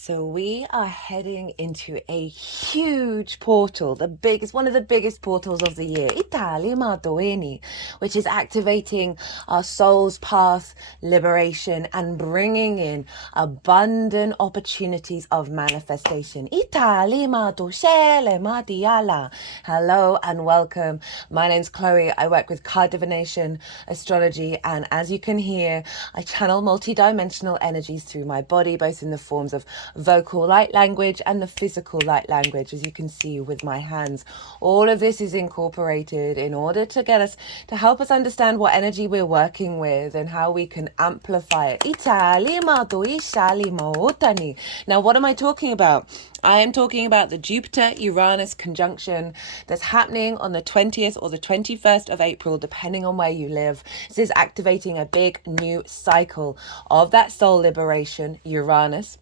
So we are heading into a huge portal, one of the biggest portals of the year, Itali Madoeni, which is activating our soul's path, liberation, and bringing in abundant opportunities of manifestation. Itali Madoshele Madiala. Hello and welcome. My name's Chloe. I work with card divination, astrology, and as you can hear, I channel multidimensional energies through my body, both in the forms of vocal light language and the physical light language, as you can see with my hands. All of this is incorporated in order to help us understand what energy we're working with and how we can amplify it. Now, what am I talking about? I am talking about the Jupiter-Uranus conjunction that's happening on the 20th or the 21st of April, depending on where you live. This is activating a big new cycle of that soul liberation, Uranus,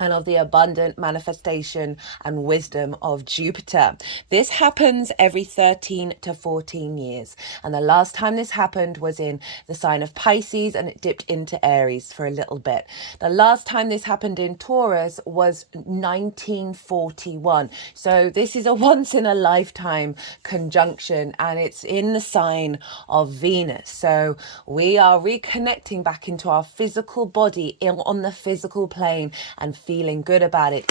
and of the abundant manifestation and wisdom of Jupiter. This happens every 13 to 14 years. And the last time this happened was in the sign of Pisces, and it dipped into Aries for a little bit. The last time this happened in Taurus was 1941. So this is a once in a lifetime conjunction, and it's in the sign of Venus. So we are reconnecting back into our physical body on the physical plane and feeling good about it.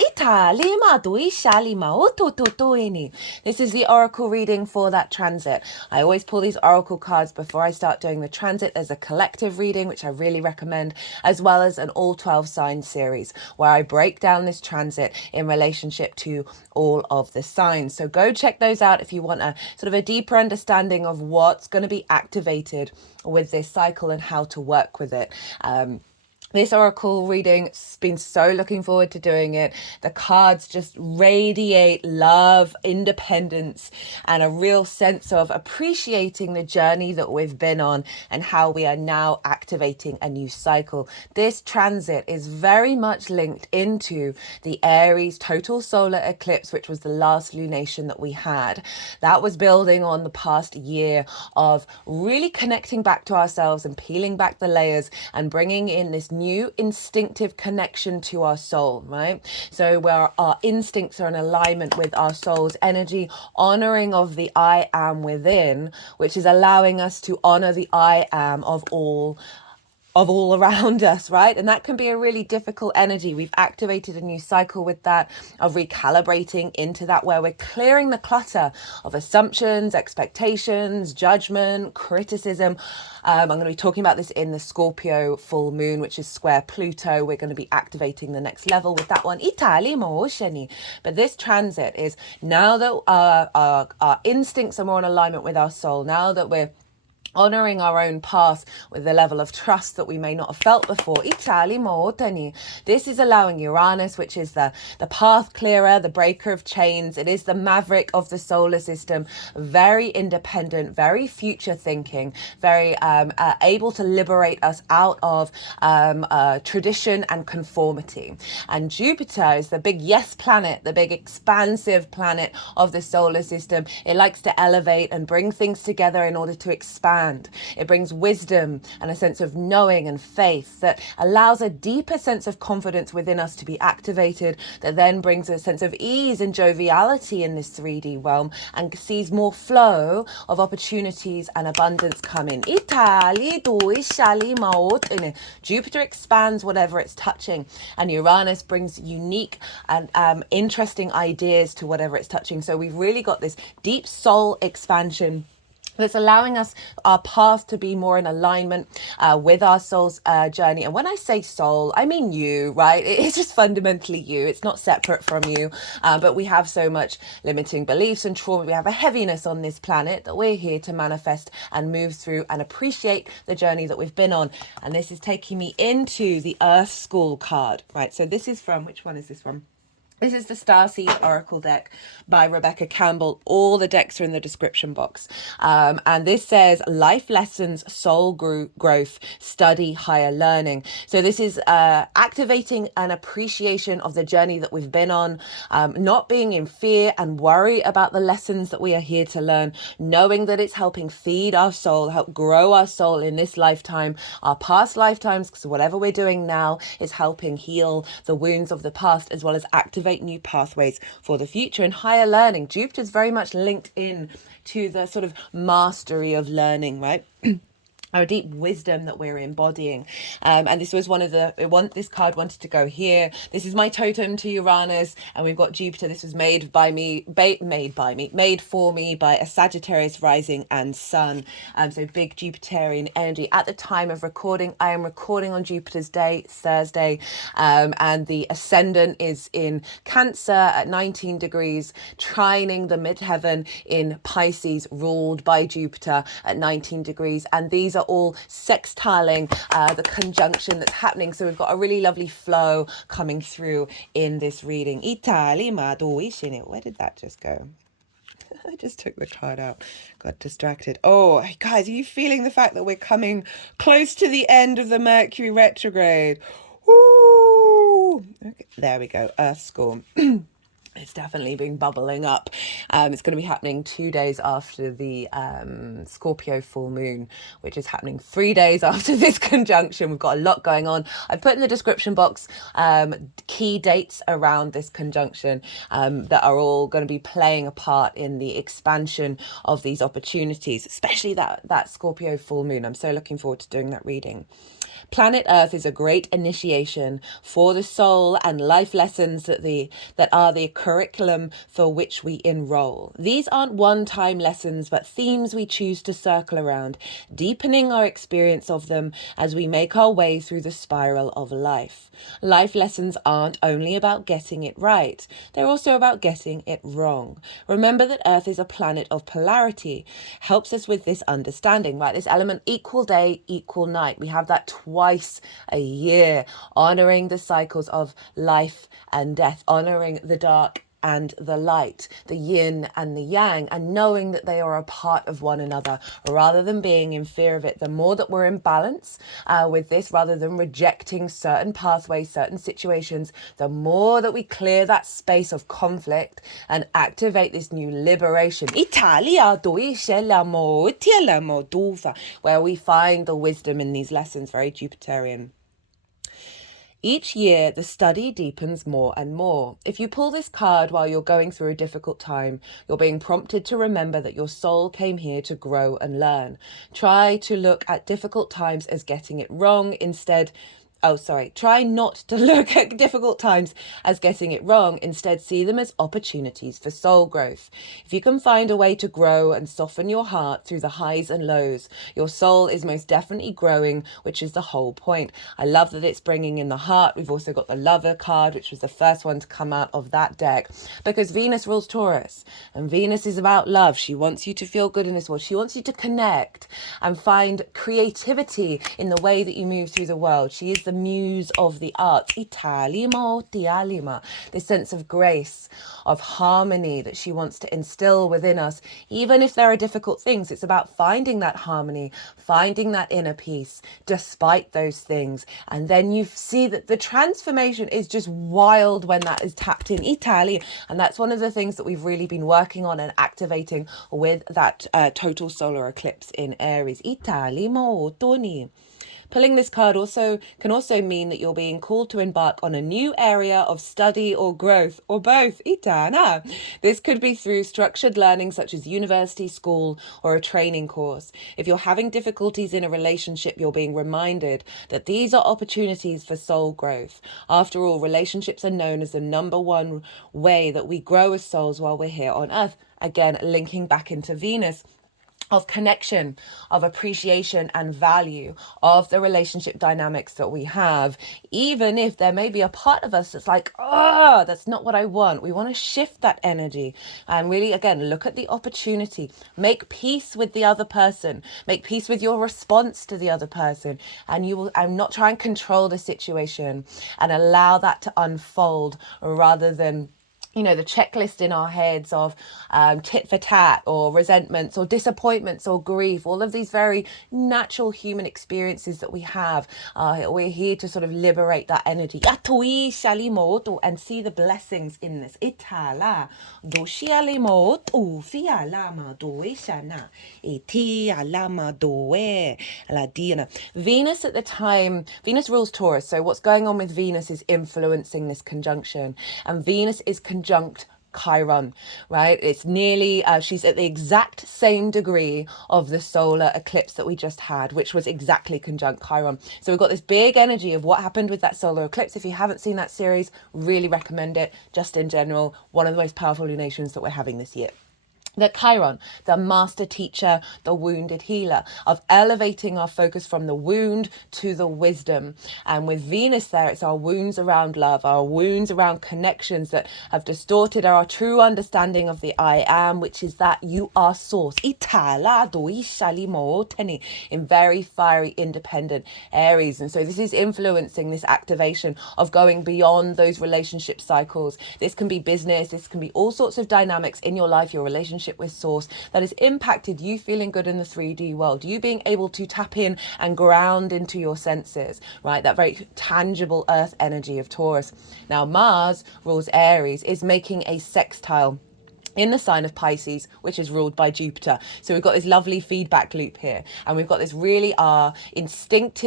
This is the oracle reading for that transit. I always pull these oracle cards before I start doing the transit. There's a collective reading, which I really recommend, as well as an all 12 sign series where I break down this transit in relationship to all of the signs. So go check those out if you want a sort of a deeper understanding of what's going to be activated with this cycle and how to work with it. This oracle reading, been so looking forward to doing it. The cards just radiate love, independence, and a real sense of appreciating the journey that we've been on and how we are now activating a new cycle. This transit is very much linked into the Aries total solar eclipse, which was the last lunation that we had. That was building on the past year of really connecting back to ourselves and peeling back the layers and bringing in this new instinctive connection to our soul, right? So where our instincts are in alignment with our soul's energy, honoring of the I am within, which is allowing us to honor the I am of all around us, right? And that can be a really difficult energy. We've activated a new cycle with that, of recalibrating into that, where we're clearing the clutter of assumptions, expectations, judgment, criticism. I'm going to be talking about this in the Scoprio full moon, which is square Pluto. We're going to be activating the next level with that one. But this transit is now that our instincts are more in alignment with our soul, now that we're honoring our own path with a level of trust that we may not have felt before. This is allowing Uranus, which is the path clearer, the breaker of chains. It is the maverick of the solar system, very independent, very future thinking, very able to liberate us out of tradition and conformity. And Jupiter is the big yes planet, the big expansive planet of the solar system. It likes to elevate and bring things together in order to expand. It brings wisdom and a sense of knowing and faith that allows a deeper sense of confidence within us to be activated, that then brings a sense of ease and joviality in this 3D realm and sees more flow of opportunities and abundance come in. Jupiter expands whatever it's touching, and Uranus brings unique and interesting ideas to whatever it's touching. So we've really got this deep soul expansion that's allowing us, our path, to be more in alignment with our soul's journey. And when I say soul, I mean you, right? It's just fundamentally you. It's not separate from you. But we have so much limiting beliefs and trauma. We have a heaviness on this planet that we're here to manifest and move through and appreciate the journey that we've been on. And this is taking me into the Earth School card, right? So this is from, which one is this from? This is the Starseed Oracle deck by Rebecca Campbell. All the decks are in the description box. And this says life lessons, soul growth, study, higher learning. So this is activating an appreciation of the journey that we've been on, not being in fear and worry about the lessons that we are here to learn, knowing that it's helping feed our soul, help grow our soul in this lifetime, our past lifetimes, because whatever we're doing now is helping heal the wounds of the past, as well as activate new pathways for the future. And higher learning, Jupiter's very much linked in to the sort of mastery of learning, right? Our deep wisdom that we're embodying. And this was one of this card wanted to go here. This is my totem to Uranus, and we've got Jupiter. This was made for me by a Sagittarius rising and sun. So big Jupiterian energy. At the time of recording, I am recording on Jupiter's day, it's Thursday, and the ascendant is in Cancer at 19 degrees, trining the midheaven in Pisces, ruled by Jupiter at 19 degrees. And these are all sextiling the conjunction that's happening. So we've got a really lovely flow coming through in this reading. Where did that just go? I just took the card out, got distracted. Oh, guys, are you feeling the fact that we're coming close to the end of the Mercury retrograde? Ooh. Okay, there we go, Earth Storm. It's definitely been bubbling up. It's going to be happening 2 days after the Scorpio full moon, which is happening 3 days after this conjunction. We've got a lot going on. I've put in the description box key dates around this conjunction that are all going to be playing a part in the expansion of these opportunities, especially that Scorpio full moon. I'm so looking forward to doing that reading. Planet Earth is a great initiation for the soul and life lessons that are the curriculum for which we enroll. These aren't one-time lessons, but themes we choose to circle around, deepening our experience of them as we make our way through the spiral of life. Life lessons aren't only about getting it right, they're also about getting it wrong. Remember that Earth is a planet of polarity, helps us with this understanding, right? This element, equal day, equal night. We have that twice a year, honoring the cycles of life and death, honoring the dark and the light, the yin and the yang, and knowing that they are a part of one another rather than being in fear of it. The more that we're in balance with this, rather than rejecting certain pathways, certain situations, the more that we clear that space of conflict and activate this new liberation, where we find the wisdom in these lessons, very Jupiterian. Each year, the study deepens more and more. If you pull this card while you're going through a difficult time, you're being prompted to remember that your soul came here to grow and learn. Try to look at difficult times as getting it wrong instead. Try not to look at difficult times as getting it wrong. Instead, see them as opportunities for soul growth. If you can find a way to grow and soften your heart through the highs and lows, your soul is most definitely growing, which is the whole point. I love that it's bringing in the heart. We've also got the Lover card, which was the first one to come out of that deck, because Venus rules Taurus, and Venus is about love. She wants you to feel good in this world. She wants you to connect and find creativity in the way that you move through the world. She is the muse of the arts, this sense of grace, of harmony that she wants to instill within us. Even if there are difficult things, it's about finding that harmony, finding that inner peace despite those things. And then you see that the transformation is just wild when that is tapped in Italy. And that's one of the things that we've really been working on and activating with that total solar eclipse in Aries. Pulling this card can also mean that you're being called to embark on a new area of study or growth, or both. Itana. This could be through structured learning such as university, school, or a training course. If you're having difficulties in a relationship, you're being reminded that these are opportunities for soul growth. After all, relationships are known as the number one way that we grow as souls while we're here on Earth. Again, linking back into Venus. of connection, of appreciation and value of the relationship dynamics that we have, even if there may be a part of us that's like, oh, that's not what I want. We want to shift that energy and really, again, look at the opportunity, make peace with the other person, make peace with your response to the other person, and you will, and not try and control the situation and allow that to unfold rather than, you know, the checklist in our heads of tit for tat or resentments or disappointments or grief, all of these very natural human experiences that we have. We're here to sort of liberate that energy and see the blessings in this. Venus at the time, Venus rules Taurus. So what's going on with Venus is influencing this conjunction, and Venus is conjunct Chiron, right? It's nearly, she's at the exact same degree of the solar eclipse that we just had, which was exactly conjunct Chiron. So we've got this big energy of what happened with that solar eclipse. If you haven't seen that series, really recommend it. Just in general, one of the most powerful lunations that we're having this year. The Chiron, the master teacher, the wounded healer, of elevating our focus from the wound to the wisdom. And with Venus there, it's our wounds around love, our wounds around connections that have distorted our true understanding of the I am, which is that you are source. In very fiery, independent Aries. And so this is influencing this activation of going beyond those relationship cycles. This can be business, this can be all sorts of dynamics in your life, your relationship with source, that has impacted you feeling good in the 3D world, you being able to tap in and ground into your senses, right? That very tangible earth energy of Taurus. Now Mars rules Aries, is making a sextile in the sign of Pisces, which is ruled by Jupiter. So we've got this lovely feedback loop here, and we've got this really our intuitive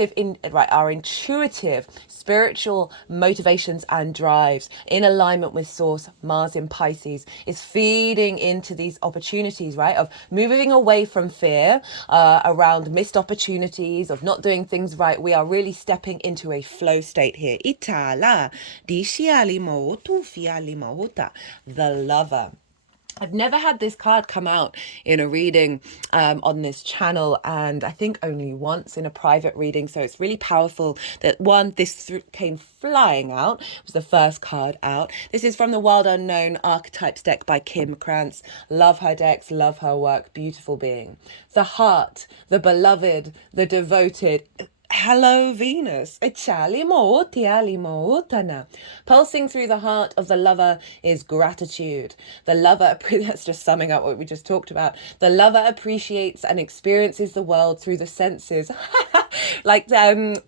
spiritual motivations and drives in alignment with source. Mars in Pisces is feeding into these opportunities, right, of moving away from fear around missed opportunities, of not doing things right. We are really stepping into a flow state here. The Lover. I've never had this card come out in a reading on this channel, and I think only once in a private reading. So it's really powerful that this came flying out. It was the first card out. This is from the Wild Unknown Archetypes deck by Krans. Love her decks, love her work. Beautiful being. The heart, the beloved, the devoted. Hello, Venus. Pulsing through the heart of the lover is gratitude. The lover, that's just summing up what we just talked about. The lover appreciates and experiences the world through the senses. Like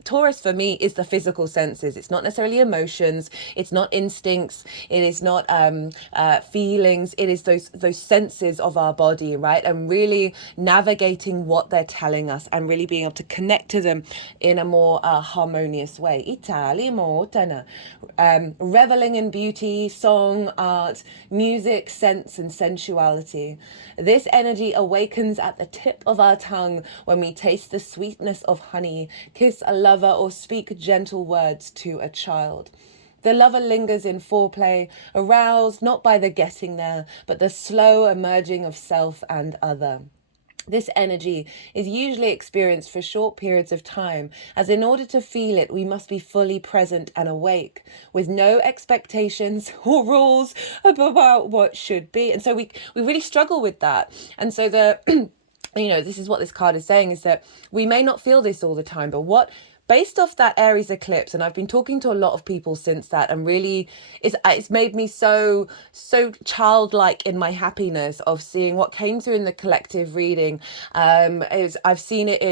Taurus for me is the physical senses. It's not necessarily emotions. It's not instincts. It is not feelings. It is those senses of our body, right? And really navigating what they're telling us and really being able to connect to them in a more harmonious way. Reveling in beauty, song, art, music, sense, and sensuality. This energy awakens at the tip of our tongue when we taste the sweetness of honey, kiss a lover, or speak gentle words to a child. The lover lingers in foreplay, aroused not by the getting there, but the slow emerging of self and other. This energy is usually experienced for short periods of time, as in order to feel it, we must be fully present and awake, with no expectations or rules about what should be. And so we really struggle with that. And so this is what this card is saying, is that we may not feel this all the time, but based off that Aries eclipse, and I've been talking to a lot of people since that, and really it's made me so childlike in my happiness of seeing what came through in the collective reading. I've seen it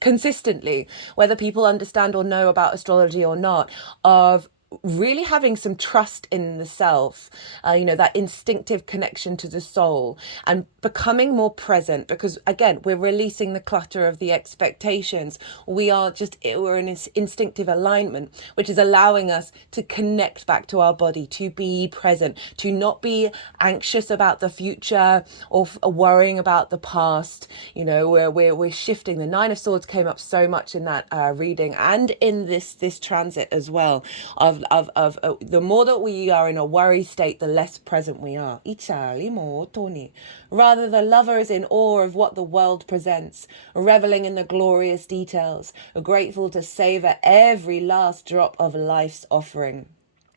consistently, whether people understand or know about astrology or not, of really having some trust in the self, that instinctive connection to the soul, and becoming more present, because again, we're releasing the clutter of the expectations. We're in this instinctive alignment, which is allowing us to connect back to our body, to be present, to not be anxious about the future or worrying about the past. We're shifting. The Nine of Swords came up so much in that reading and in this transit as well, of the more that we are in a worry state, the less present we are. Rather, the lover is in awe of what the world presents, reveling in the glorious details, grateful to savor every last drop of life's offering.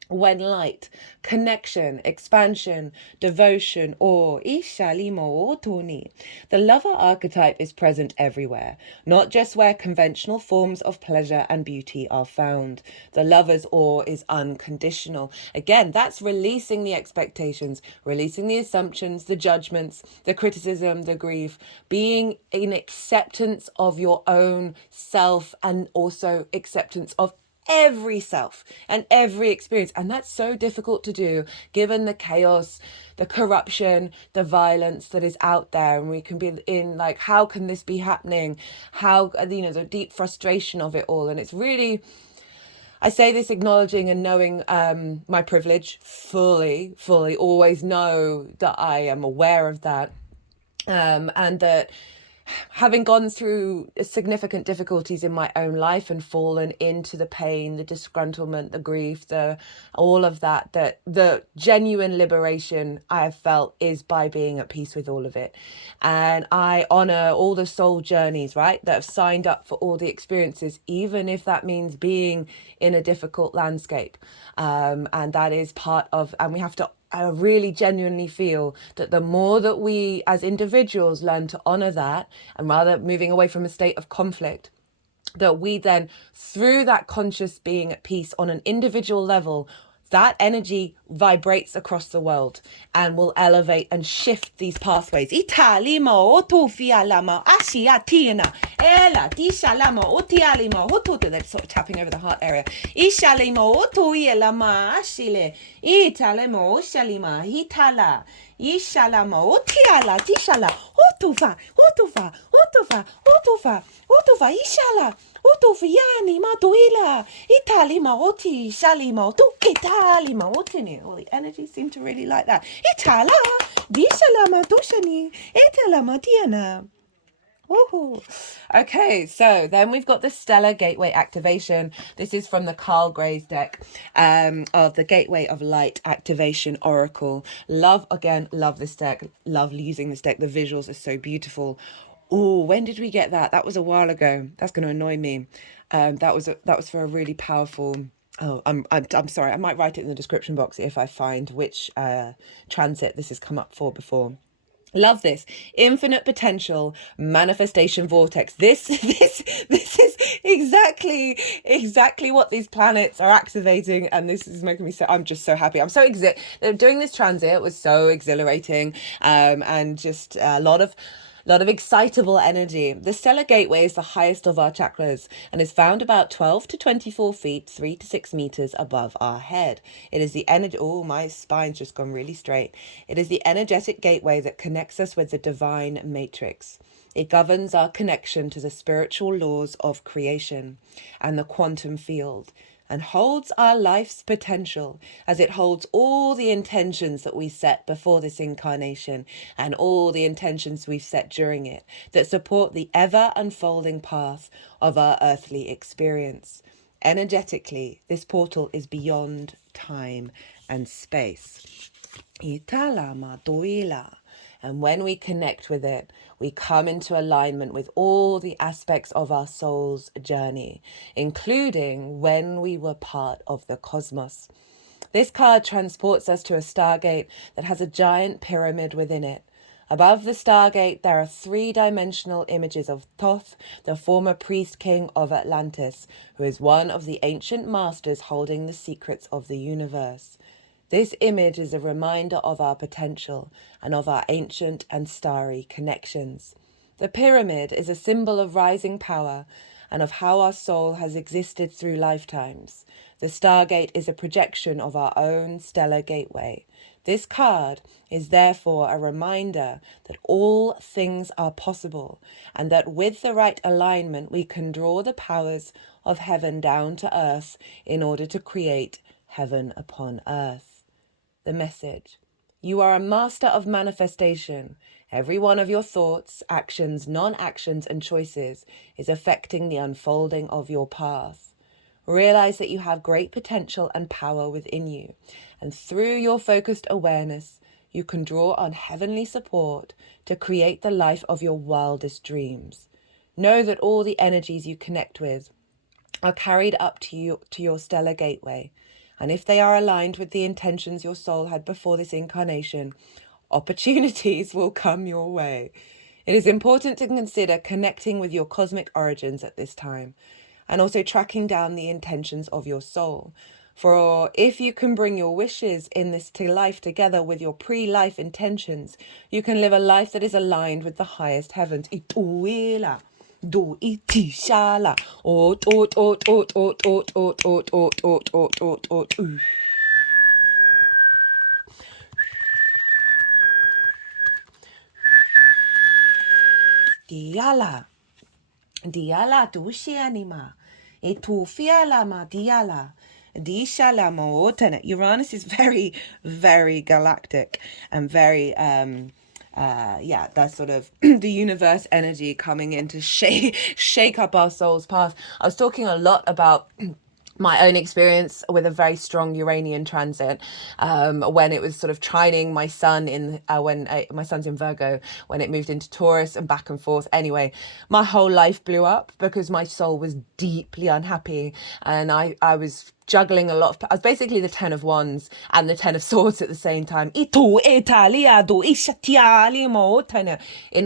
When light, connection, expansion, devotion, or the lover archetype is present everywhere, not just where conventional forms of pleasure and beauty are found. The lover's awe is unconditional. Again, that's releasing the expectations, releasing the assumptions, the judgments, the criticism, the grief, being in acceptance of your own self and also acceptance of every self and every experience. And that's so difficult to do given the chaos, the corruption, the violence that is out there. And we can be in like, how can this be happening? How, the deep frustration of it all. And it's really, I say this acknowledging and knowing my privilege fully, always know that I am aware of that. And that having gone through significant difficulties in my own life and fallen into the pain, the disgruntlement, the grief, all of that, that the genuine liberation I have felt is by being at peace with all of it. And I honor all the soul journeys, right, that have signed up for all the experiences, even if that means being in a difficult landscape. And that is part of, and we have to, I really genuinely feel that the more that we as individuals learn to honor that, and rather moving away from a state of conflict, that we then, through that conscious being at peace on an individual level, that energy vibrates across the world and will elevate and shift these pathways. That's sort of tapping over the heart area. All the energy seem to really like that. Okay, so then we've got the Stellar Gateway activation. This is from the Carl Gray's deck of the Gateway of Light Activation Oracle. Love this deck. Love using this deck. The visuals are so beautiful. Oh, when did we get that? That was a while ago. That's going to annoy me. That was for a really powerful. Oh, I'm sorry. I might write it in the description box if I find which transit this has come up for before. Love this. Infinite potential manifestation vortex. This is exactly what these planets are activating, and this is making me so, I'm just so happy. I'm so doing this transit was so exhilarating, and just a lot of excitable energy. The Stellar Gateway is the highest of our chakras and is found about 12 to 24 feet, 3 to 6 meters above our head. It is the energy. Oh, my spine's just gone really straight. It is the energetic gateway that connects us with the divine matrix. It governs our connection to the spiritual laws of creation and the quantum field, and holds our life's potential as it holds all the intentions that we set before this incarnation and all the intentions we've set during it that support the ever unfolding path of our earthly experience. Energetically, this portal is beyond time and space. And when we connect with it, we come into alignment with all the aspects of our soul's journey, including when we were part of the cosmos. This card transports us to a stargate that has a giant pyramid within it. Above the stargate, there are three-dimensional images of Thoth, the former priest king of Atlantis, who is one of the ancient masters holding the secrets of the universe. This image is a reminder of our potential and of our ancient and starry connections. The pyramid is a symbol of rising power and of how our soul has existed through lifetimes. The stargate is a projection of our own stellar gateway. This card is therefore a reminder that all things are possible and that with the right alignment we can draw the powers of heaven down to earth in order to create heaven upon earth. The message: you are a master of manifestation. Every one of your thoughts, actions, non-actions, and choices is affecting the unfolding of your path. Realize that you have great potential and power within you. And through your focused awareness, you can draw on heavenly support to create the life of your wildest dreams. Know that all the energies you connect with are carried up to you to your stellar gateway. And if they are aligned with the intentions your soul had before this incarnation, opportunities will come your way. It is important to consider connecting with your cosmic origins at this time, and also tracking down the intentions of your soul. For if you can bring your wishes in this to life together with your pre-life intentions, you can live a life that is aligned with the highest heavens. Ituila. Do itishala. Ot ot ot ot ot ot ot ot ot ot ot ot ot. Diala. Diala dushianima. Etufiala ma diala. Dishala mootana. Uranus is very, very galactic and very that's sort of the universe energy coming in to shake up our soul's path. I was talking a lot about my own experience with a very strong Uranian transit when it was sort of trining my sun in when my sun's in Virgo, when it moved into Taurus and back and forth. Anyway, my whole life blew up because my soul was deeply unhappy, and I was juggling a lot of, I was basically the 10 of wands and the 10 of swords at the same time in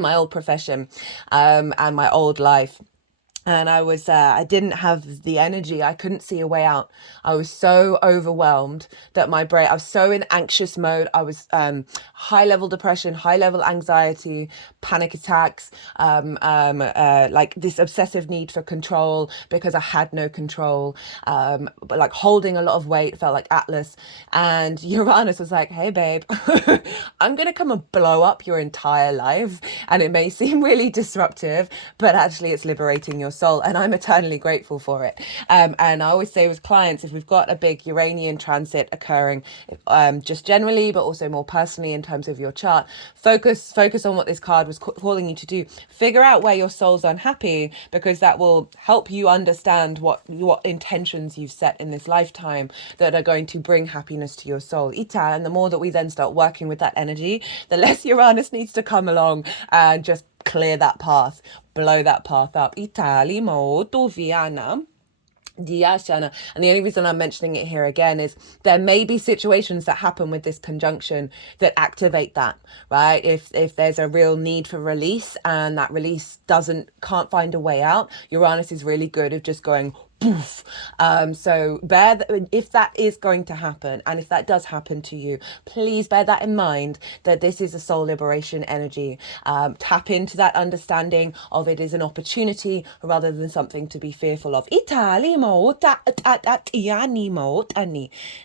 my old profession and my old life. And I didn't have the energy. I couldn't see a way out. I was so overwhelmed that I was so in anxious mode. I was high level depression, high level anxiety, panic attacks, like this obsessive need for control because I had no control, but like holding a lot of weight, felt like Atlas. And Uranus was like, hey, babe, I'm going to come and blow up your entire life. And it may seem really disruptive, but actually it's liberating your soul, and I'm eternally grateful for it. And I always say with clients, if we've got a big Uranian transit occurring, just generally, but also more personally in terms of your chart, focus on what this card was calling you to do. Figure out where your soul's unhappy, because that will help you understand what intentions you've set in this lifetime that are going to bring happiness to your soul. And the more that we then start working with that energy, the less Uranus needs to come along and just clear that path, blow that path up. Itali molto viana. And the only reason I'm mentioning it here again is there may be situations that happen with this conjunction that activate that, right? If there's a real need for release and that release can't find a way out, Uranus is really good at just going poof. So if that is going to happen, and if that does happen to you, please bear that in mind, that this is a soul liberation energy. Tap into that understanding of it is an opportunity rather than something to be fearful of.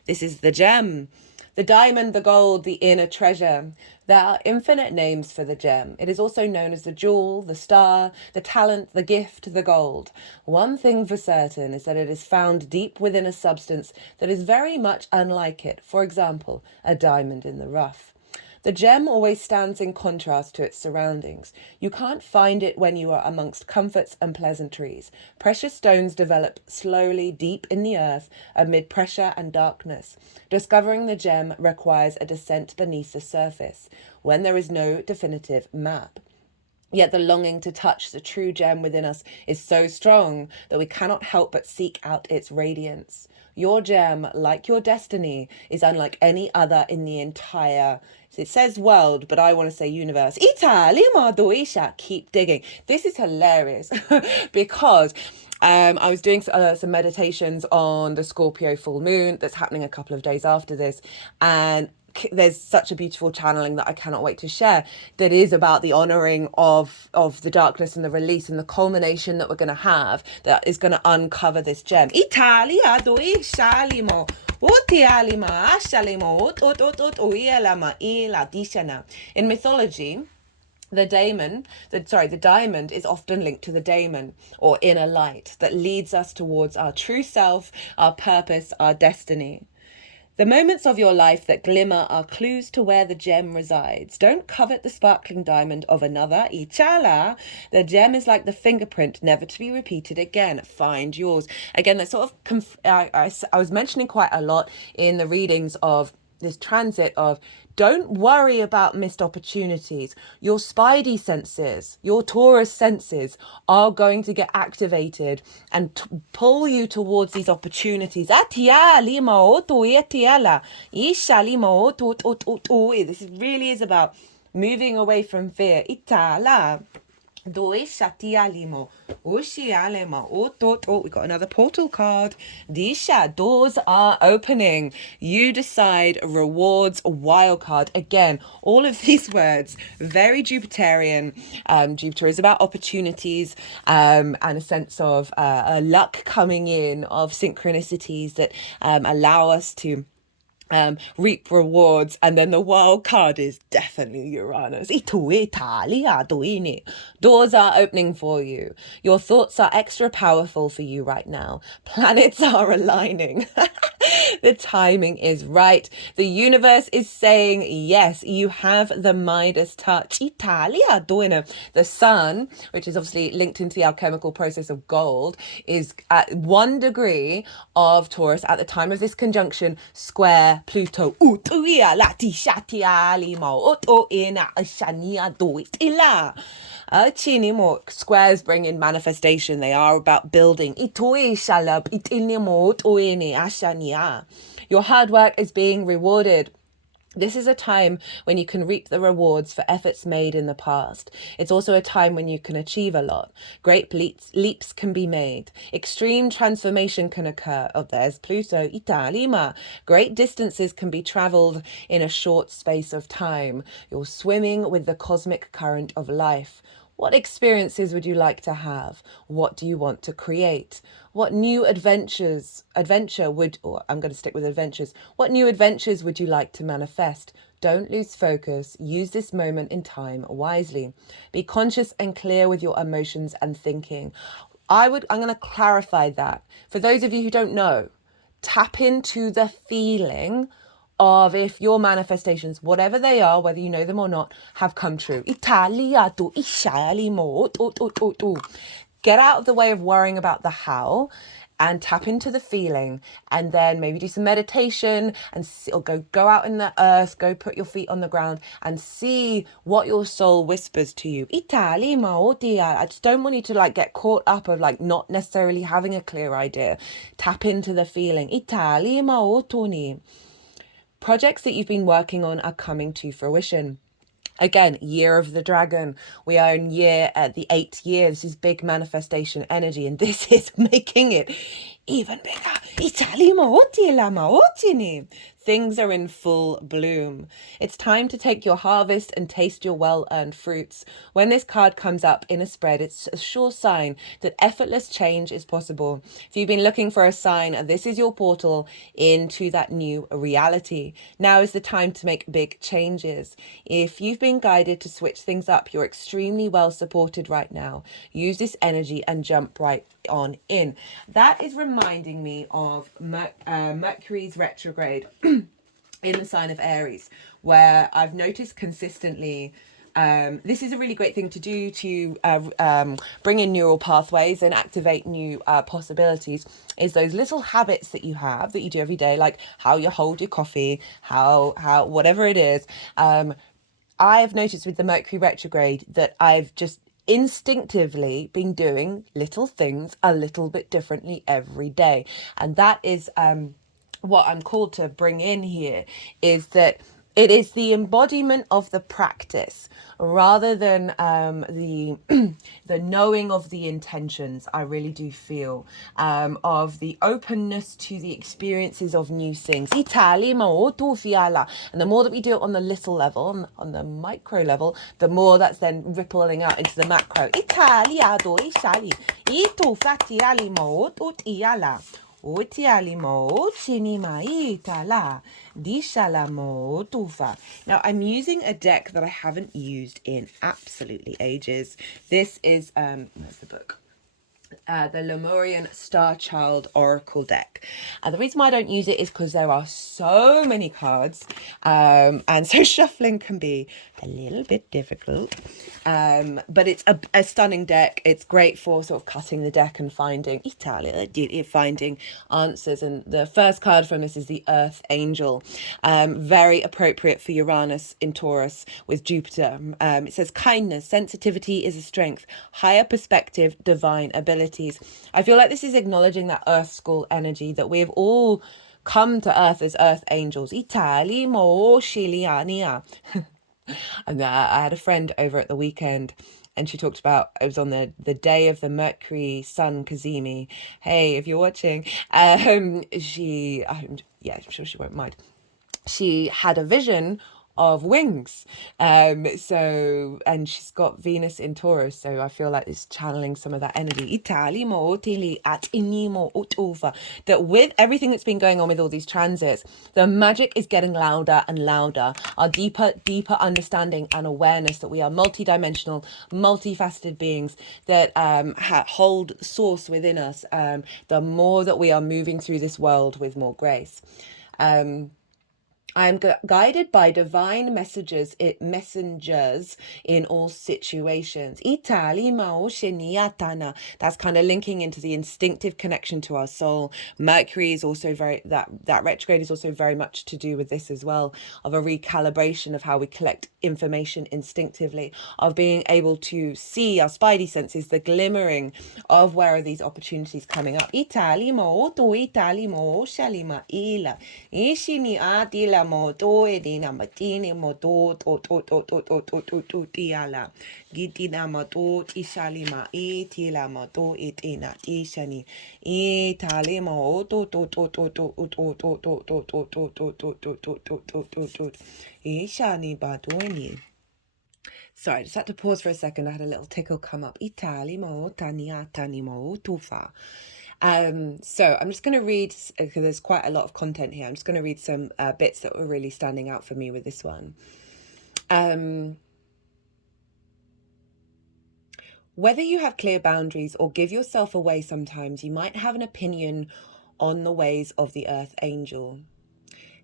This is the gem. The diamond, the gold, the inner treasure. There are infinite names for the gem. It is also known as the jewel, the star, the talent, the gift, the gold. One thing for certain is that it is found deep within a substance that is very much unlike it. For example, a diamond in the rough. The gem always stands in contrast to its surroundings. You can't find it when you are amongst comforts and pleasantries. Precious stones develop slowly deep in the earth amid pressure and darkness. Discovering the gem requires a descent beneath the surface, when there is no definitive map. Yet the longing to touch the true gem within us is so strong that we cannot help but seek out its radiance. Your gem, like your destiny, is unlike any other in the entire, it says world, but I want to say universe. Keep digging. This is hilarious because I was doing some meditations on the Scorpio full moon that's happening a couple of days after this, and there's such a beautiful channeling that I cannot wait to share that is about the honoring of the darkness and the release and the culmination that we're going to have that is going to uncover this gem. In mythology, the diamond is often linked to the daemon, or inner light, that leads us towards our true self, our purpose, our destiny. The moments of your life that glimmer are clues to where the gem resides. Don't covet the sparkling diamond of another. Ichala. The gem is like the fingerprint, never to be repeated again. Find yours. Again, that sort of, I was mentioning quite a lot in the readings of this transit of don't worry about missed opportunities. Your spidey senses, your Taurus senses are going to get activated and pull you towards these opportunities. This really is about moving away from fear. We got another portal card. Disha, doors are opening. You decide, rewards, wild card. Again, all of these words, very Jupiterian. Jupiter is about opportunities and a sense of luck coming in, of synchronicities that allow us to reap rewards. And then the wild card is definitely Uranus. Doors are opening for you. Your thoughts are extra powerful for you right now. Planets are aligning. The timing is right. The universe is saying yes, you have the Midas touch. The sun, which is obviously linked into the alchemical process of gold, is at 1 degree of Taurus at the time of this conjunction, square Pluto. Squares bring in manifestation. They are about building. Your hard work is being rewarded. This is a time when you can reap the rewards for efforts made in the past. It's also a time when you can achieve a lot. Great leaps can be made. Extreme transformation can occur. Oh, there's Pluto. Italima. Great distances can be traveled in a short space of time. You're swimming with the cosmic current of life. What experiences would you like to have? What do you want to create? What new adventure would, or I'm going to stick with adventures. What new adventures would you like to manifest? Don't lose focus. Use this moment in time wisely. Be conscious and clear with your emotions and thinking. I'm going to clarify that. For those of you who don't know, tap into the feeling of if your manifestations, whatever they are, whether you know them or not, have come true. Get out of the way of worrying about the how and tap into the feeling, and then maybe do some meditation and or go out in the earth, go put your feet on the ground and see what your soul whispers to you. I just don't want you to get caught up of not necessarily having a clear idea. Tap into the feeling. Projects that you've been working on are coming to fruition. Again, year of the dragon. We are in the 8th year. This is big manifestation energy, and this is making it even bigger. Things are in full bloom. It's time to take your harvest and taste your well-earned fruits. When this card comes up in a spread, it's a sure sign that effortless change is possible. If you've been looking for a sign, this is your portal into that new reality. Now is the time to make big changes. If you've been guided to switch things up, you're extremely well supported right now. Use this energy and jump right on in. That is reminding me of Mercury's retrograde in the sign of Aries, where I've noticed consistently this is a really great thing to do to bring in neural pathways and activate new possibilities, is those little habits that you have that you do every day, like how you hold your coffee, how whatever it is. I've noticed with the Mercury retrograde that I've just instinctively been doing little things a little bit differently every day. And that is what I'm called to bring in here, is that it is the embodiment of the practice rather than the the knowing of the intentions. I really do feel of the openness to the experiences of new things. And the more that we do it on the little level, on the micro level, the more that's then rippling out into the macro. Now I'm using a deck that I haven't used in absolutely ages. This is where's the book? the Lemurian Star Child Oracle deck. And the reason why I don't use it is because there are so many cards, and so shuffling can be a little bit difficult. But it's a stunning deck. It's great for sort of cutting the deck and finding finding answers. And the first card from this is the Earth Angel, very appropriate for Uranus in Taurus with Jupiter. It says kindness, sensitivity is a strength, higher perspective, divine abilities. I feel like this is acknowledging that Earth school energy that we have all come to Earth as Earth angels. Itali mo shiliania. And I had a friend over at the weekend, and she talked about, it was on the day of the Mercury Sun Cazimi. Hey, if you're watching, she, yeah, I'm sure she won't mind. She had a vision of wings. So, and she's got Venus in Taurus, so I feel like it's channeling some of that energy. That with everything that's been going on with all these transits, the magic is getting louder and louder. Our deeper understanding and awareness that we are multidimensional, multifaceted beings that hold source within us, the more that we are moving through this world with more grace. I am guided by divine messengers in all situations. That's kind of linking into the instinctive connection to our soul. Mercury is also that retrograde is also very much to do with this as well, of a recalibration of how we collect information instinctively, of being able to see our spidey senses, the glimmering of where are these opportunities coming up. Moto edina matini moto to tiala gitina moto ishalima itila moto itina ishani itali moto to ishani batoni. Sorry, I just had to pause for a second. I had a little tickle come up. Itali mo tania tani mo tufa. So I'm just going to read, because there's quite a lot of content here. I'm just going to read some bits that were really standing out for me with this one. Whether you have clear boundaries or give yourself away sometimes, you might have an opinion on the ways of the Earth Angel.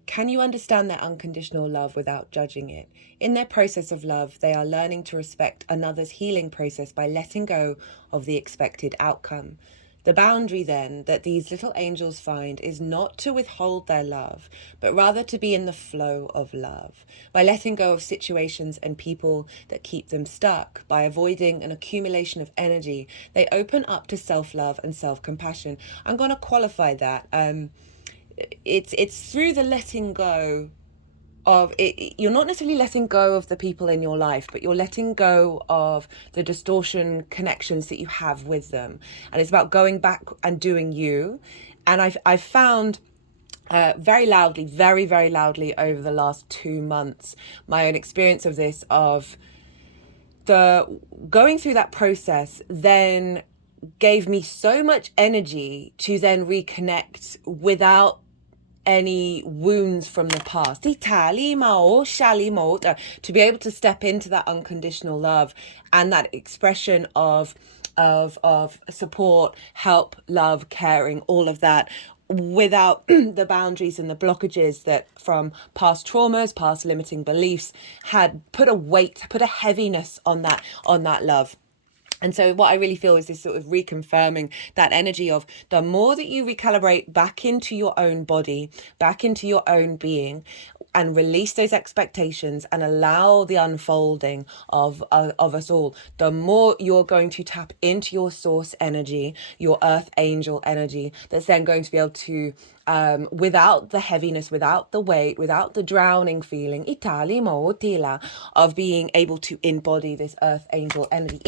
Can you understand their unconditional love without judging it? In their process of love, they are learning to respect another's healing process by letting go of the expected outcome. The boundary, then, that these little angels find is not to withhold their love, but rather to be in the flow of love. By letting go of situations and people that keep them stuck, by avoiding an accumulation of energy, they open up to self-love and self-compassion. I'm going to qualify that. It's through the letting go of it. You're not necessarily letting go of the people in your life, but you're letting go of the distortion connections that you have with them, and it's about going back and doing you. And I've found very very loudly over the last 2 months my own experience of this, of the going through that process then gave me so much energy to then reconnect without any wounds from the past, to be able to step into that unconditional love and that expression of support, help, love, caring, all of that, without the boundaries and the blockages that from past traumas, past limiting beliefs had put a heaviness on that love. And so what I really feel is this sort of reconfirming that energy of the more that you recalibrate back into your own body, back into your own being, and release those expectations and allow the unfolding of us all, the more you're going to tap into your source energy, your earth angel energy, that's then going to be able to, without the heaviness, without the weight, without the drowning feeling, of being able to embody this earth angel energy.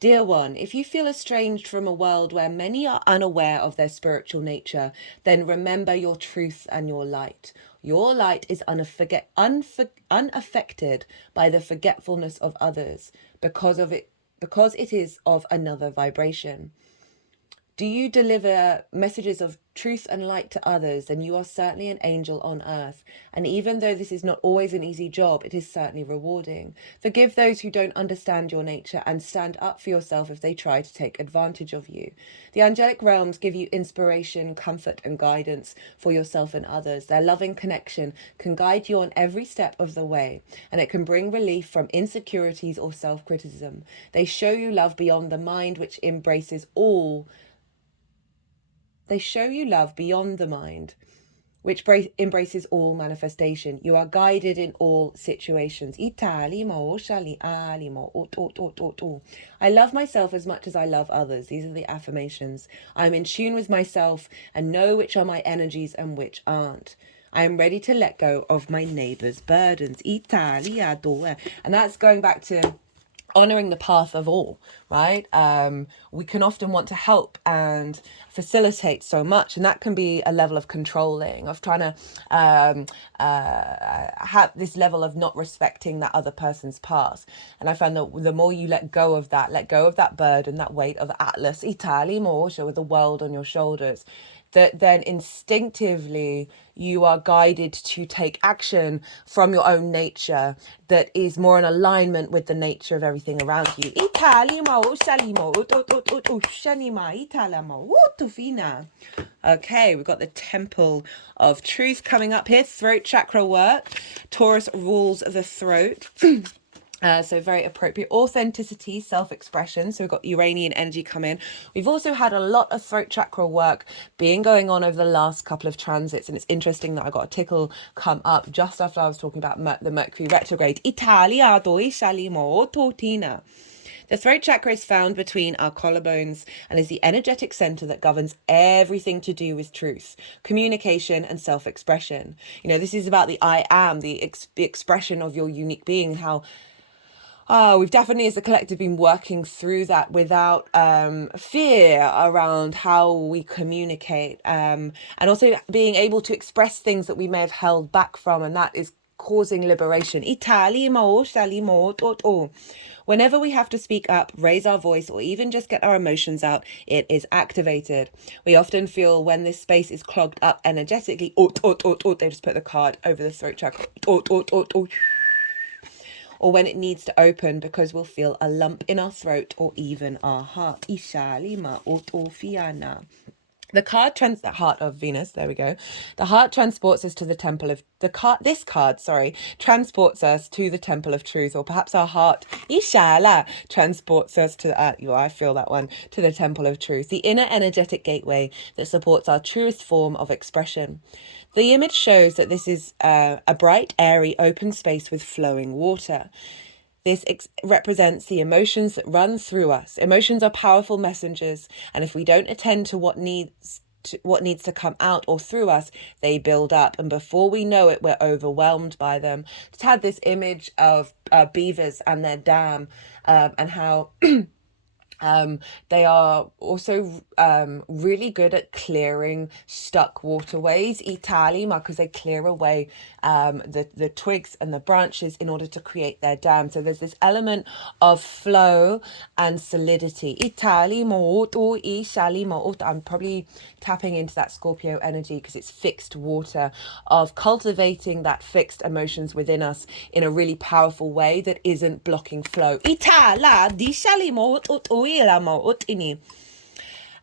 Dear one, if you feel estranged from a world where many are unaware of their spiritual nature, then remember your truth and your light. Your light is unaffected by the forgetfulness of others because it is of another vibration. Do you deliver messages of truth and light to others? Then you are certainly an angel on earth. And even though this is not always an easy job, it is certainly rewarding. Forgive those who don't understand your nature and stand up for yourself if they try to take advantage of you. The angelic realms give you inspiration, comfort, and guidance for yourself and others. Their loving connection can guide you on every step of the way, and it can bring relief from insecurities or self-criticism. They show you love beyond the mind, which embraces all. They show you love beyond the mind, which embraces all manifestation. You are guided in all situations. I love myself as much as I love others. These are the affirmations. I am in tune with myself and know which are my energies and which aren't. I am ready to let go of my neighbour's burdens. And that's going back to honoring the path of all, right? We can often want to help and facilitate so much, and that can be a level of controlling, of trying to have this level of not respecting that other person's path. And I found that the more you let go of that burden, that weight of Atlas, Itali Morsha, with the world on your shoulders, that then instinctively you are guided to take action from your own nature that is more in alignment with the nature of everything around you. Okay, we've got the Temple of Truth coming up here. Throat chakra work. Taurus rules the throat. So very appropriate. Authenticity, self-expression. So we've got Uranian energy come in. We've also had a lot of throat chakra work going on over the last couple of transits. And it's interesting that I got a tickle come up just after I was talking about the Mercury retrograde. The throat chakra is found between our collarbones and is the energetic center that governs everything to do with truth, communication, and self-expression. You know, this is about the I am, the expression of your unique being, and how we've definitely as a collective been working through that without fear around how we communicate, and also being able to express things that we may have held back from, and that is causing liberation. Whenever we have to speak up, raise our voice, or even just get our emotions out, it is activated. We often feel when this space is clogged up energetically, they just put the card over the throat chakra, or when it needs to open because we'll feel a lump in our throat or even our heart. The heart of Venus, there we go. The heart transports us to the temple of transports us to the temple of truth, or perhaps our heart, transports us to, I feel that one, to the temple of truth, the inner energetic gateway that supports our truest form of expression. The image shows that this is a bright, airy, open space with flowing water. This represents the emotions that run through us. Emotions are powerful messengers, and if we don't attend to what needs to come out or through us, they build up, and before we know it, we're overwhelmed by them. Just had this image of beavers and their dam, and how they are also really good at clearing stuck waterways, because they clear away the twigs and the branches in order to create their dam. So there's this element of flow and solidity. I'm probably tapping into that Scorpio energy because it's fixed water, of cultivating that fixed emotions within us in a really powerful way that isn't blocking flow.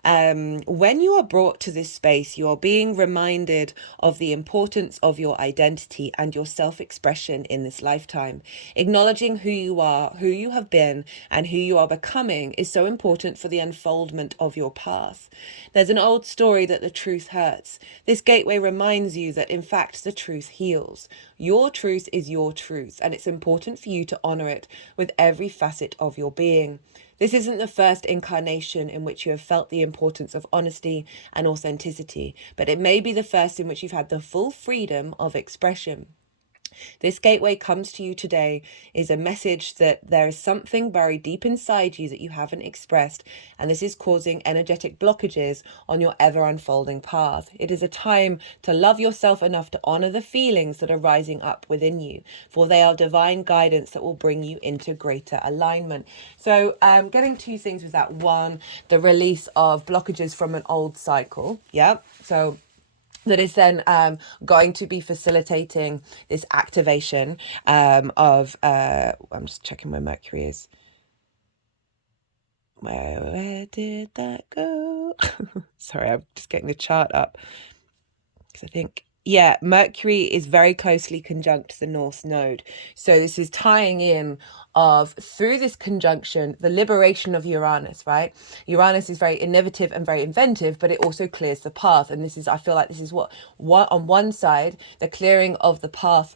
When you are brought to this space, you are being reminded of the importance of your identity and your self-expression in this lifetime. Acknowledging who you are, who you have been, and who you are becoming is so important for the unfoldment of your path. There's an old story that the truth hurts. This gateway reminds you that, in fact, the truth heals. Your truth is your truth, and it's important for you to honor it with every facet of your being. This isn't the first incarnation in which you have felt the importance of honesty and authenticity, but it may be the first in which you've had the full freedom of expression. This gateway comes to you today is a message that there is something very deep inside you that you haven't expressed, and this is causing energetic blockages on your ever unfolding path. It is a time to love yourself enough to honor the feelings that are rising up within you, for they are divine guidance that will bring you into greater alignment. So getting two things with that. One, the release of blockages from an old cycle. Yeah. So that is then going to be facilitating this activation of I'm just checking where Mercury is. Where did that go? Sorry, I'm just getting the chart up because I think, yeah, Mercury is very closely conjunct the North Node. So this is tying in of, through this conjunction, the liberation of Uranus, right? Uranus is very innovative and very inventive, but it also clears the path. And this is, I feel like this is what on one side, the clearing of the path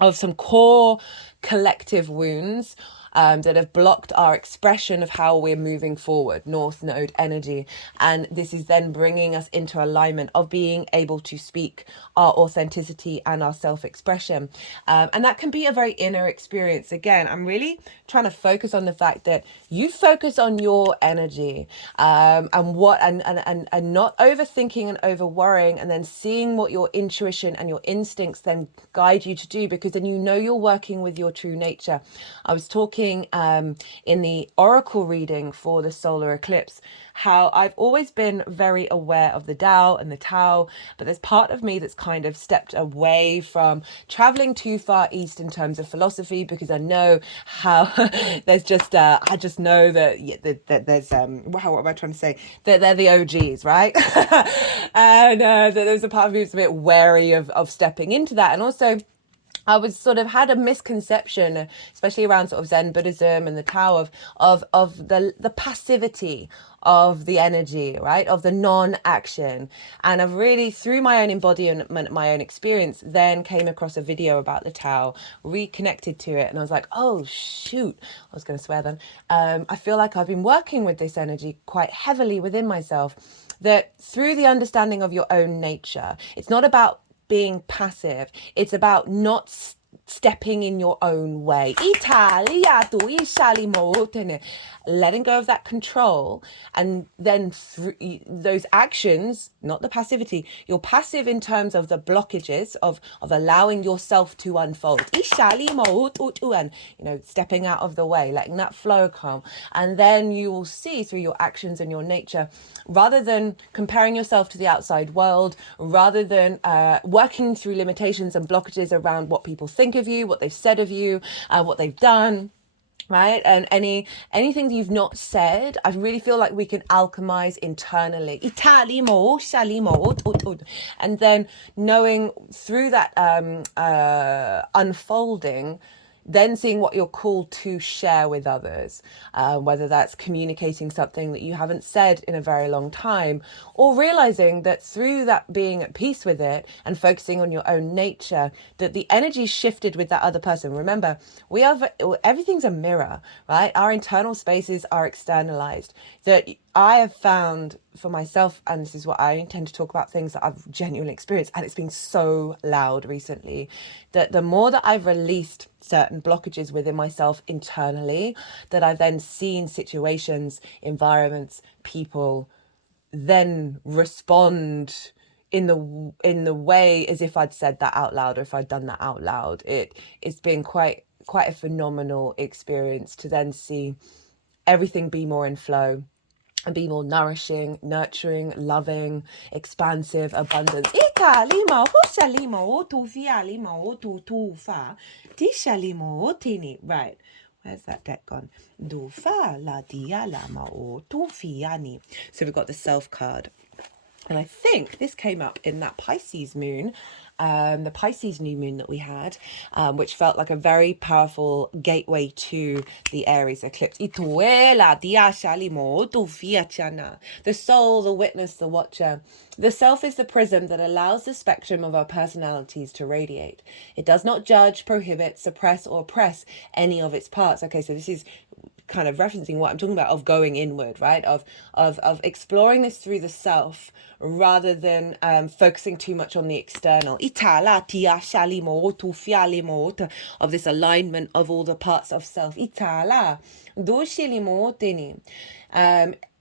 of some core collective wounds that have blocked our expression of how we're moving forward, North Node energy. And this is then bringing us into alignment of being able to speak our authenticity and our self-expression. And that can be a very inner experience. Again, I'm really trying to focus on the fact that you focus on your energy and not overthinking and over worrying, and then seeing what your intuition and your instincts then guide you to do, because then you know you're working with your true nature. I was talking in the oracle reading for the solar eclipse how I've always been very aware of the Tao and the Tao, but there's part of me that's kind of stepped away from traveling too far east in terms of philosophy, because I know how there's just I just know that, yeah, that there's what am I trying to say, that they're the OGs, right? And that there's a part of me that's a bit wary of stepping into that. And also I was sort of had a misconception, especially around sort of Zen Buddhism and the Tao, of the passivity of the energy, right? Of the non-action. And I've really, through my own embodiment, my own experience, then came across a video about the Tao, reconnected to it. And I was like, oh, shoot. I was going to swear then. I feel like I've been working with this energy quite heavily within myself, that through the understanding of your own nature, it's not about being passive. It's about not stepping in your own way. Letting go of that control, and then through those actions, not the passivity. You're passive in terms of the blockages of allowing yourself to unfold. Stepping out of the way, letting that flow come. And then you will see through your actions and your nature, rather than comparing yourself to the outside world, rather than working through limitations and blockages around what people think of you, what they've said of you, what they've done, right? And anything that you've not said, I really feel like we can alchemize internally. And then knowing through that unfolding, then seeing what you're called to share with others, whether that's communicating something that you haven't said in a very long time, or realizing that through that being at peace with it and focusing on your own nature, that the energy shifted with that other person. Remember, everything's a mirror, right? Our internal spaces are externalized. That I have found for myself, and this is what I intend to talk about, things that I've genuinely experienced, and it's been so loud recently, that the more that I've released certain blockages within myself internally, that I've then seen situations, environments, people then respond in the way as if I'd said that out loud, or if I'd done that out loud. It's been quite a phenomenal experience to then see everything be more in flow and be more nourishing, nurturing, loving, expansive, abundant. Right. Where's that deck gone? So we've got the self card. And I think this came up in that Pisces moon, the Pisces new moon that we had, which felt like a very powerful gateway to the Aries eclipse. The soul, the witness, the watcher. The self is the prism that allows the spectrum of our personalities to radiate. It does not judge, prohibit, suppress, or oppress any of its parts. Okay, so this is kind of referencing what I'm talking about, of going inward, right? Of exploring this through the self rather than focusing too much on the external. Of this alignment of all the parts of self.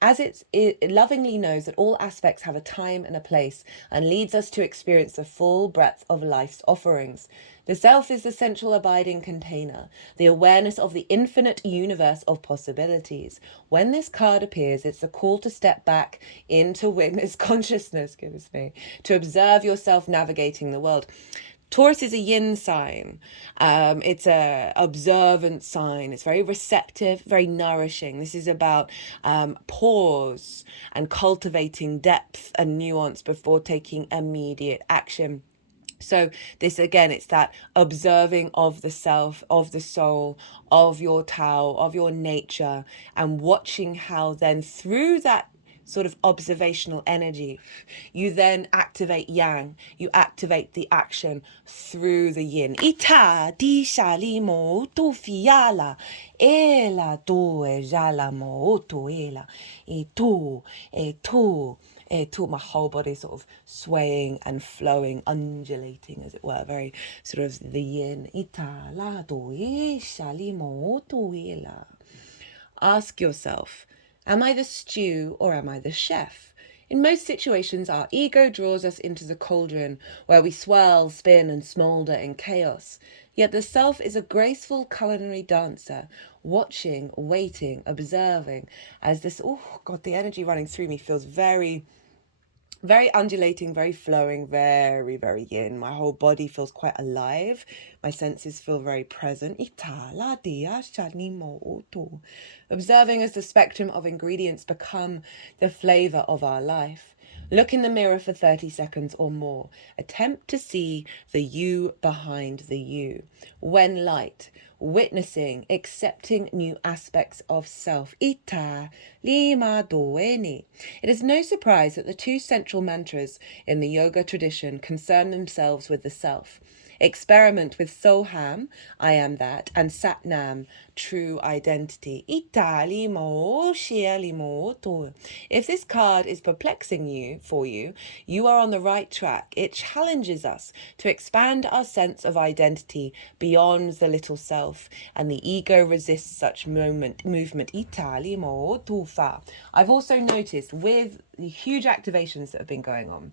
As it lovingly knows that all aspects have a time and a place, and leads us to experience the full breadth of life's offerings. The self is the central abiding container, the awareness of the infinite universe of possibilities. When this card appears, it's a call to step back into witness consciousness, to observe yourself navigating the world. Taurus is a yin sign. It's a observant sign. It's very receptive, very nourishing. This is about pause and cultivating depth and nuance before taking immediate action. So this, again, it's that observing of the self, of the soul, of your Tao, of your nature, and watching how then through that sort of observational energy, you then activate yang, you activate the action through the yin. Ita di shalimo tu fiala, ela tu ejala mo tu ela, e tu. My whole body sort of swaying and flowing, undulating, as it were, very sort of the yin. Ita la tu e shalimo tu ela. Ask yourself, am I the stew or am I the chef? In most situations, our ego draws us into the cauldron where we swirl, spin and smoulder in chaos. Yet the self is a graceful culinary dancer, watching, waiting, observing as this, oh God, the energy running through me feels very undulating, very flowing, very, very yin. My whole body feels quite alive. My senses feel very present. Observing as the spectrum of ingredients become the flavor of our life. Look in the mirror for 30 seconds or more. Attempt to see the you behind the you. When light, witnessing, accepting new aspects of self. Ita lima doeni. It is no surprise that the two central mantras in the yoga tradition concern themselves with the self. Experiment with Soham, I am that, and Satnam, true identity. Ita limo shia limo to. If this card is perplexing you, you are on the right track. It challenges us to expand our sense of identity beyond the little self, and the ego resists such movement. Ita limo tu fa. I've also noticed with the huge activations that have been going on,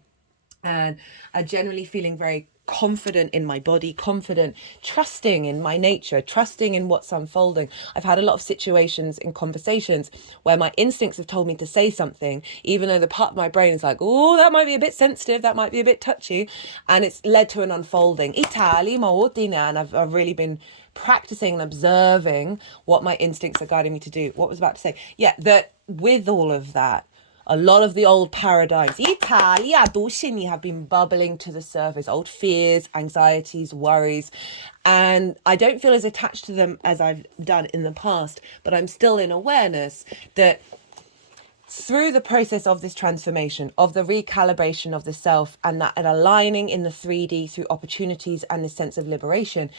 and are generally feeling very confident in my body, confident, trusting in my nature, trusting in what's unfolding. I've had a lot of situations in conversations where my instincts have told me to say something, even though the part of my brain is like, oh, that might be a bit sensitive, that might be a bit touchy, and it's led to an unfolding. And I've really been practicing and observing what my instincts are guiding me to do. What was I about to say? Yeah, that with all of that, a lot of the old paradigms, have been bubbling to the surface, old fears, anxieties, worries, and I don't feel as attached to them as I've done in the past, but I'm still in awareness that through the process of this transformation, of the recalibration of the self and aligning in the 3D through opportunities and this sense of liberation,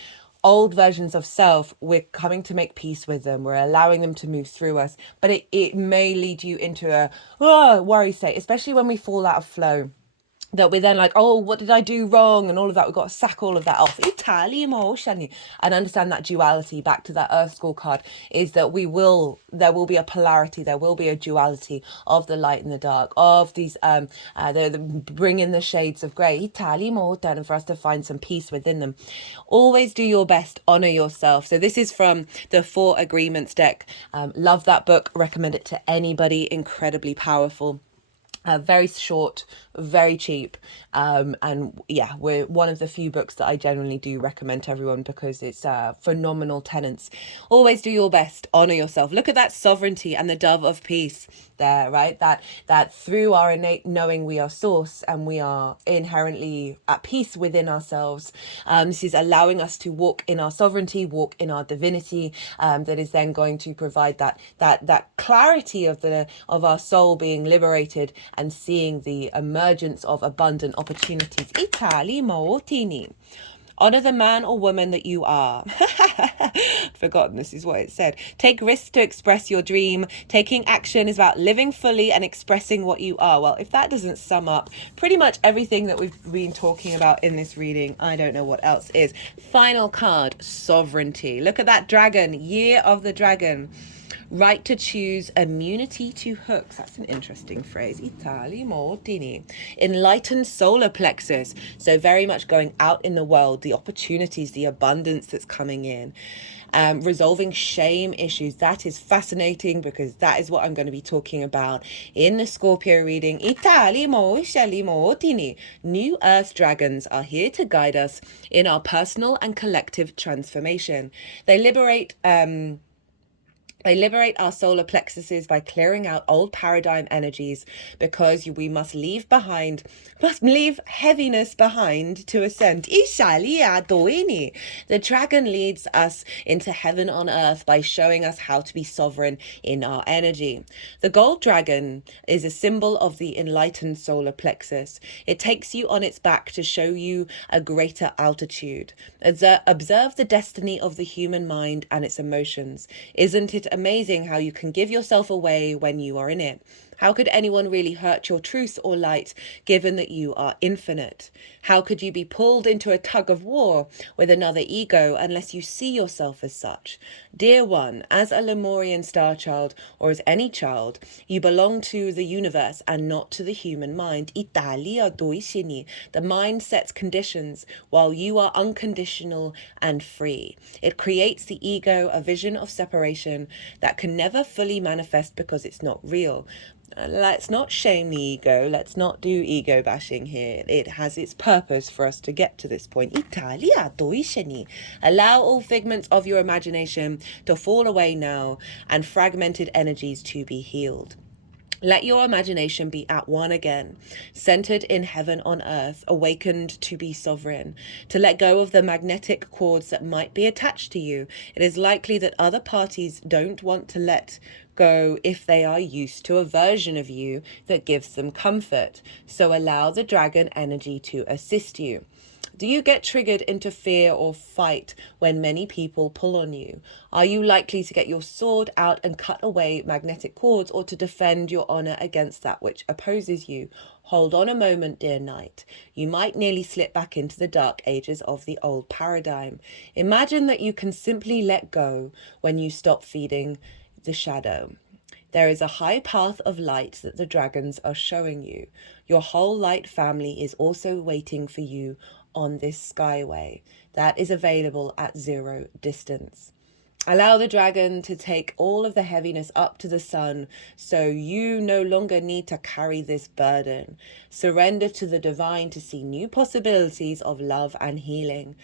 old versions of self, we're coming to make peace with them. We're allowing them to move through us. But it may lead you into a worry state, especially when we fall out of flow. That we're then like, oh, what did I do wrong? And all of that, we've got to sack all of that off. And understand that duality, back to that Earth School card, is that there will be a polarity, there will be a duality of the light and the dark, of these, bring in the shades of grey, and for us to find some peace within them. Always do your best, honour yourself. So this is from the 4 Agreements deck. Love that book, recommend it to anybody, incredibly powerful. Very short, very cheap, and yeah, we're one of the few books that I generally do recommend to everyone because it's phenomenal tenets. Always do your best, honor yourself. Look at that sovereignty and the dove of peace there, right? That through our innate knowing we are source and we are inherently at peace within ourselves. This is allowing us to walk in our sovereignty, walk in our divinity. That is then going to provide that clarity of our soul being liberated and seeing the emergence of abundant opportunities. Honor the man or woman that you are. Forgotten, this is what it said. Take risks to express your dream. Taking action is about living fully and expressing what you are. Well, if that doesn't sum up pretty much everything that we've been talking about in this reading, I don't know what else is. Final card, sovereignty. Look at that dragon, year of the dragon. Right to choose, immunity to hooks. That's an interesting phrase. Itali Mortini. Enlightened solar plexus. So very much going out in the world, the opportunities, the abundance that's coming in. Resolving shame issues. That is fascinating because that is what I'm going to be talking about in the Scorpio reading. Itali Mortini. New Earth dragons are here to guide us in our personal and collective transformation. They liberate our solar plexuses by clearing out old paradigm energies, because we must leave heaviness behind to ascend. The dragon leads us into heaven on earth by showing us how to be sovereign in our energy. The gold dragon is a symbol of the enlightened solar plexus. It takes you on its back to show you a greater altitude. Observe the destiny of the human mind and its emotions. Isn't it amazing how you can give yourself away when you are in it? How could anyone really hurt your truth or light, given that you are infinite? How could you be pulled into a tug of war with another ego unless you see yourself as such? Dear one, as a Lemurian star child, or as any child, you belong to the universe and not to the human mind. Italia doisini. The mind sets conditions while you are unconditional and free. It creates the ego, a vision of separation that can never fully manifest because it's not real. Let's not shame the ego. Let's not do ego bashing here. It has its purpose for us to get to this point. Italia doiseni. Allow all figments of your imagination to fall away now and fragmented energies to be healed. Let your imagination be at one again, centered in heaven on earth, awakened to be sovereign, to let go of the magnetic cords that might be attached to you. It is likely that other parties don't want to let go if they are used to a version of you that gives them comfort. So allow the dragon energy to assist you. Do you get triggered into fear or fight when many people pull on you? Are you likely to get your sword out and cut away magnetic cords, or to defend your honor against that which opposes you? Hold on a moment, dear knight. You might nearly slip back into the dark ages of the old paradigm. Imagine that you can simply let go when you stop feeding the shadow. There is a high path of light that the dragons are showing you. Your whole light family is also waiting for you on this skyway that is available at 0 distance. Allow the dragon to take all of the heaviness up to the sun, so you no longer need to carry this burden. Surrender to the divine to see new possibilities of love and healing.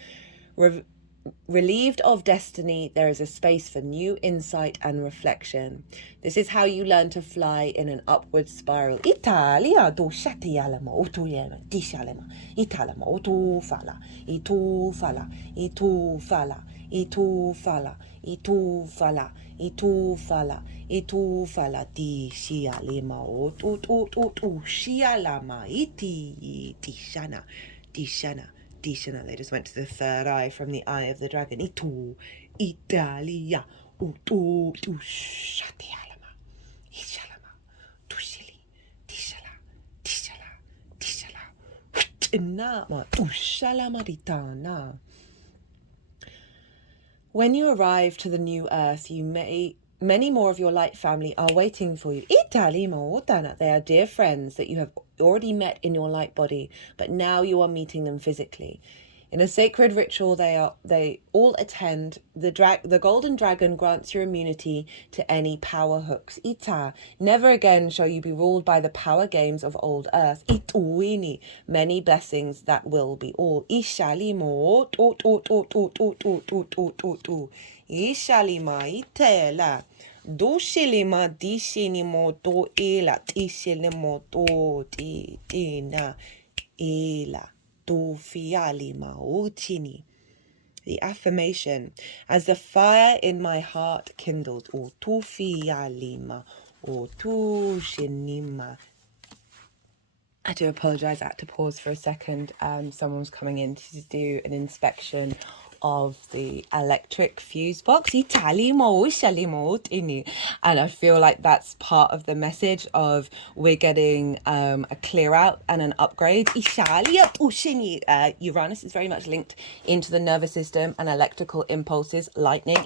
Relieved of destiny, there is a space for new insight and reflection. This is how you learn to fly in an upward spiral. Italia do shatialama utuyema dishalema italama utu fala itu fala itu fala itu fala itu fala itu fala itu fala di shialema utu tu shialama iti dishana dishana. They just went to the third eye from the eye of the dragon. Itu, Italia, utu, tu, shatialama, ishalama, tushili, tishala, tishala, tishala, nama, ushalamaditana. When you arrive to the new earth, many more of your light family are waiting for you. They are dear friends that you have already met in your light body, but now you are meeting them physically. In a sacred ritual, they all attend. The golden dragon grants you immunity to any power hooks. Ita, never again shall you be ruled by the power games of old earth. Ituini, many blessings that will be all. Ishalimo, Ishalima, itela. Doshilima, dishinimo, do ela, tishilimo, do tina, ela. The affirmation: as the fire in my heart kindled, I do apologise, I had to pause for a second. Someone was coming in to do an inspection of the electric fuse box. And I feel like that's part of the message of we're getting a clear out and an upgrade. Uranus is very much linked into the nervous system and electrical impulses, lightning,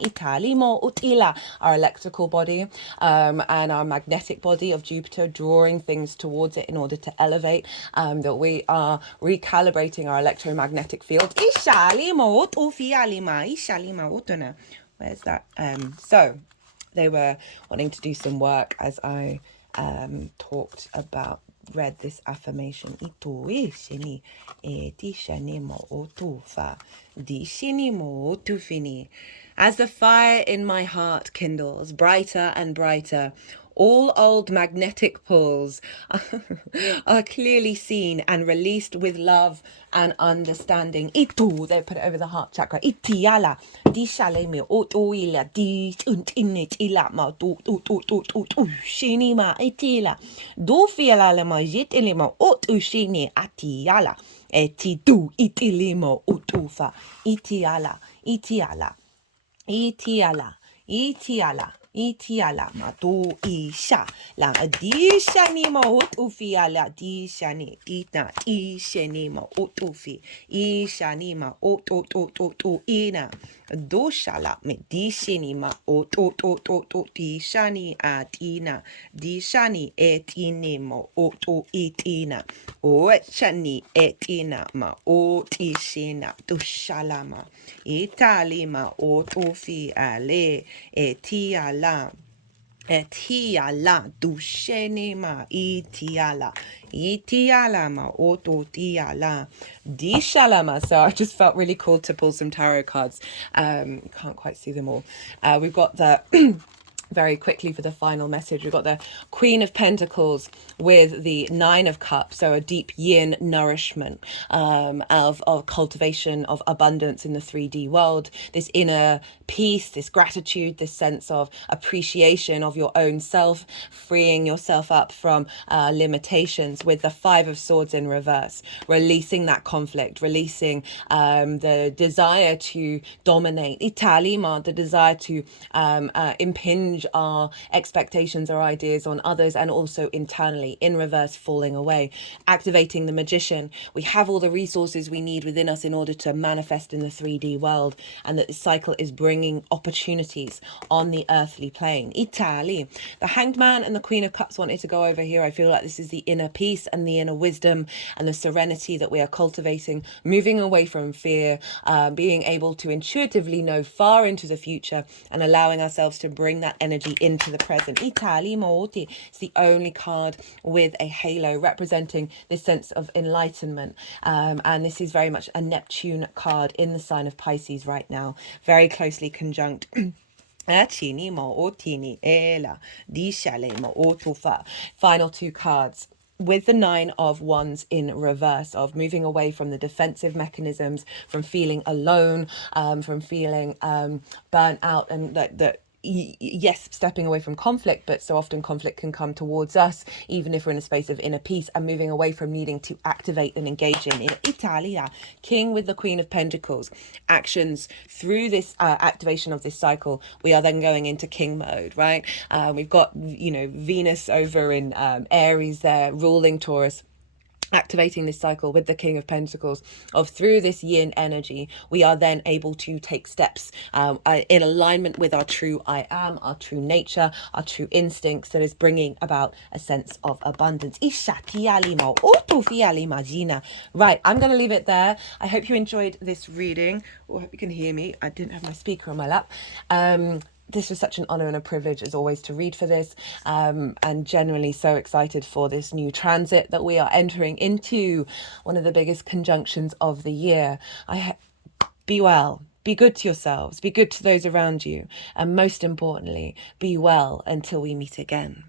our electrical body, and our magnetic body of Jupiter, drawing things towards it in order to elevate, that we are recalibrating our electromagnetic field. Where's that? So they were wanting to do some work as I read this affirmation. As the fire in my heart kindles brighter and brighter, all old magnetic pulls are clearly seen and released with love and understanding. Itu, they put it over the heart chakra. Itiala, di shaleme otoila, di untinit ila ma do shinima itila. Do fiala lema jit ilima otu shini atiala. Etidu itilimo utufa. Itiala, itiala. Itiala, itiala, itiala, matu isha, la dishani mo utufi ala dishani, dita ishani mo utufi, ishani ma utu ina, doshala me dishini ma utu dishani atina, dishani etini mo utu itina, oechani etina ma utishina, dushalama. Italima otofi ale etiala dushenima itiala ma ototiala dishalama. So I just felt really called to pull some tarot cards. Can't quite see them all. We've got the very quickly for the final message, we've got the Queen of Pentacles with the Nine of Cups, so a deep yin nourishment, of cultivation of abundance in the 3D world, this inner peace, this gratitude, this sense of appreciation of your own self, freeing yourself up from limitations, with the Five of Swords in reverse, releasing that conflict, releasing the desire to dominate, Italima, the desire to impinge our expectations or ideas on others, and also internally, in reverse, falling away, activating the Magician. We have all the resources we need within us in order to manifest in the 3D world, and that this cycle is bringing opportunities on the earthly plane. Italy, the Hanged Man and the Queen of Cups wanted to go over here. I feel like this is the inner peace and the inner wisdom and the serenity that we are cultivating, moving away from fear, being able to intuitively know far into the future and allowing ourselves to bring that energy into the present. Itali Mooti. It's the only card with a halo representing this sense of enlightenment. And this is very much a Neptune card in the sign of Pisces right now, very closely conjunct. Final two cards with the Nine of Wands in reverse, of moving away from the defensive mechanisms, from feeling alone, from feeling burnt out, and that yes, stepping away from conflict, but so often conflict can come towards us, even if we're in a space of inner peace, and moving away from needing to activate and engage in Italia. King with the Queen of Pentacles. Actions through this activation of this cycle, we are then going into king mode, right? We've got, Venus over in Aries there, ruling Taurus, activating this cycle with the King of Pentacles, of through this yin energy, we are then able to take steps in alignment with our true I am, our true nature, our true instincts, that is bringing about a sense of abundance. Right, I'm going to leave it there. I hope you enjoyed this reading. I hope you can hear me. I didn't have my speaker on my lap. This was such an honor and a privilege, as always, to read for this, and genuinely so excited for this new transit that we are entering into, one of the biggest conjunctions of the year. Be well, be good to yourselves, be good to those around you, and most importantly, be well until we meet again.